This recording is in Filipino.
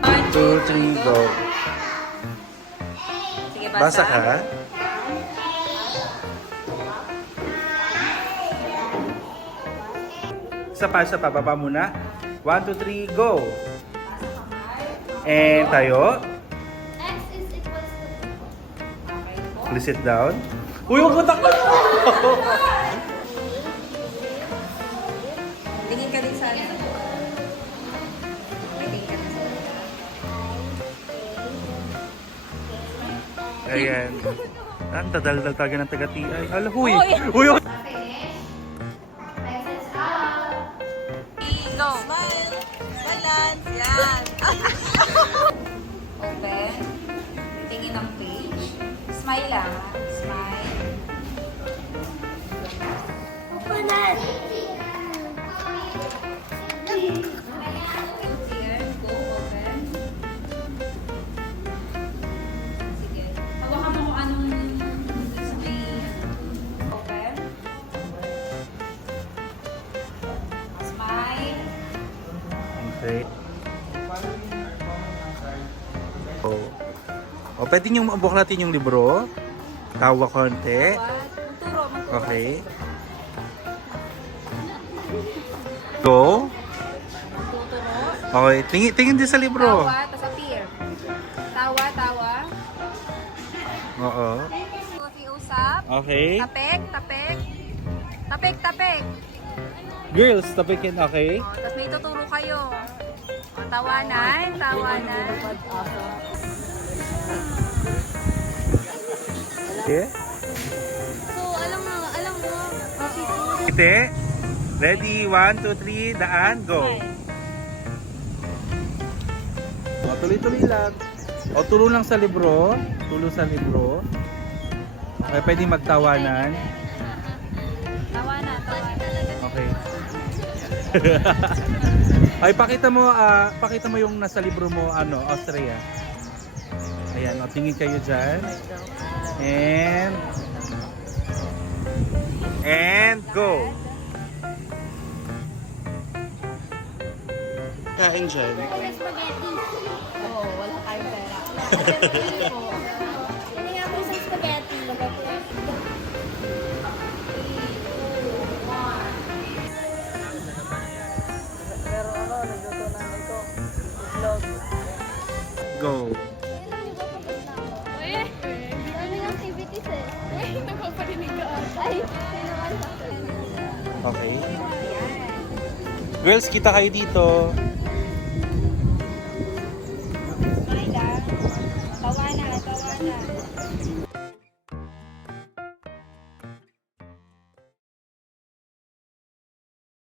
1, 2, 3, go. Sige, Basa ka? Isa pa, baba muna. 1, 2, 3, go. And tayo. X is equals to Please sit down. Uy, huwag mo takot! Tingin ka din sa ano. Tingin ka din sa Ayan. Ang dadaldal talaga ng taga-TI. Ala, huy! Uy! Uy! Exit out. Go! Smile! Balance! Yan! Open. Tingin ng page. Smile lang. Smile. Open it. Here. Go. Open. Sige. Hawakan mo kung anong sa may... Open. Smile. Okay. Oh. O, pwede nyo natin yung libro. Tawa konti. Turo. Magturo. Okay. Go. Tuturo. Okay, tingin din sa libro. Tawa, tapos appear. Tawa, tawa. Oo. Pakiusap. Okay. Tapik, tapik. Tapik, tapik. Girls, tapikin, okay? O, tapos may tuturo kayo. O, tawanan, tawanan. Okay. So, alam mo, Ite. Ready? 1, 2, 3, daan, go. O, tuloy-tuloy lang. O, tulo lang sa libro. Tulo sa libro. Okay, pwede magtawanan. Tawanan, tawanan. Okay. Ay, pakita mo yung nasa libro mo, Austria. Ayan, o, tingin kayo dyan. And go. Kain dyan. spaghetti. Oo, wala tayong pera. Hindi nga po sa spaghetti. Go. Uy, ano yung activities eh? Uy, napaparinig ka ata. Ay, sino man sa Okay. Girls, kita kayo dito. Smile lang. Tawanan, tawanan.